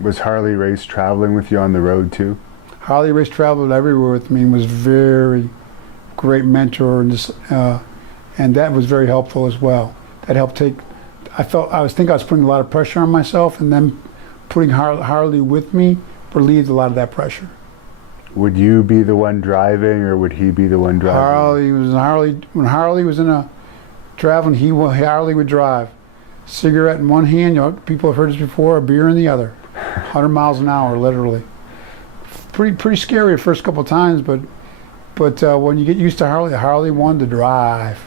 Was Harley Race traveling with you on the road too? Harley Race traveled everywhere with me and was very great mentor, and that was very helpful as well. That helped take. I was putting a lot of pressure on myself, and then putting Harley with me relieved a lot of that pressure. Would you be the one driving, or would he be the one driving? When Harley was traveling, Harley would drive. Cigarette in one hand, people have heard this before, a beer in the other. 100 miles an hour, literally. Pretty scary the first couple of times, but when you get used to Harley wanted to drive.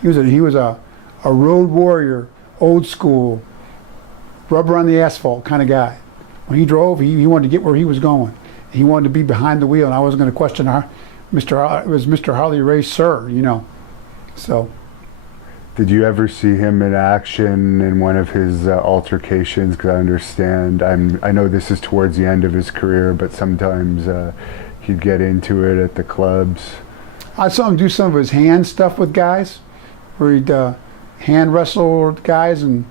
He was a road warrior, old school, rubber on the asphalt kind of guy. When he drove, he wanted to get where he was going. He wanted to be behind the wheel, and I wasn't going to question it was Mr. Harley Race, sir, So. Did you ever see him in action in one of his altercations? Because I understand, I know this is towards the end of his career, but sometimes he'd get into it at the clubs. I saw him do some of his hand stuff with guys, where he'd hand wrestle with guys and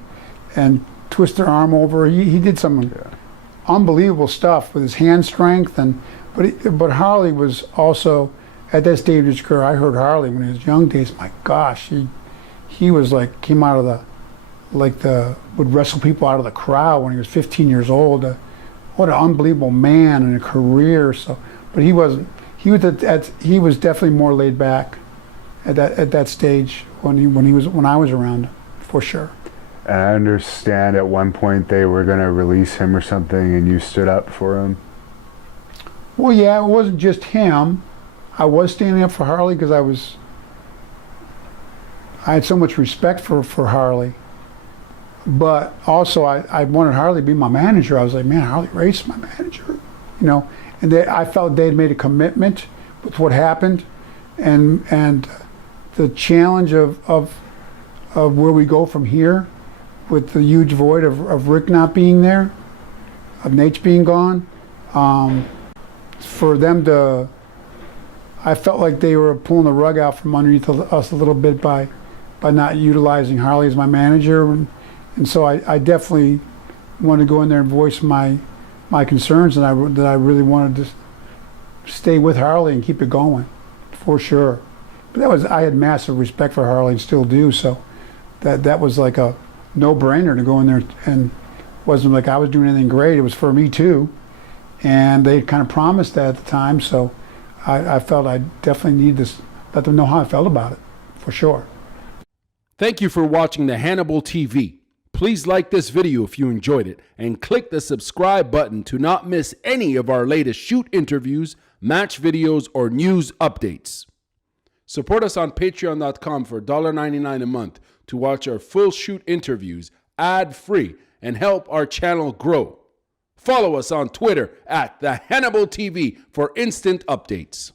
twist their arm over. He did some unbelievable stuff with his hand strength, but Harley was also at that stage of his career. I heard Harley when he was young days. My gosh, he was like, came out of would wrestle people out of the crowd when he was 15 years old. What an unbelievable man and a career. So, but he wasn't. He was definitely more laid back at that stage when I was around, for sure. And I understand at one point they were going to release him or something, and you stood up for him. Well, yeah, it wasn't just him. I was standing up for Harley because I had so much respect for Harley, but also I wanted Harley to be my manager. I was like, man, Harley Race is my manager, and I felt they'd made a commitment with what happened, and the challenge of where we go from here, with the huge void of Rick not being there, of Nate being gone, for them to, I felt like they were pulling the rug out from underneath us a little bit by not utilizing Harley as my manager, and so I definitely wanted to go in there and voice my concerns, and that I really wanted to stay with Harley and keep it going, for sure. But I had massive respect for Harley and still do, so that was like a no-brainer to go in there, and wasn't like I was doing anything great. It was for me too, and they kind of promised that at the time, so I felt I definitely needed to let them know how I felt about it, for sure. Thank you for watching the Hannibal TV. Please like this video if you enjoyed it, and click the subscribe button to not miss any of our latest shoot interviews, match videos, or news updates. Support us on patreon.com for $1.99 a month to watch our full shoot interviews ad-free and help our channel grow. Follow us on Twitter at the Hannibal TV for instant updates.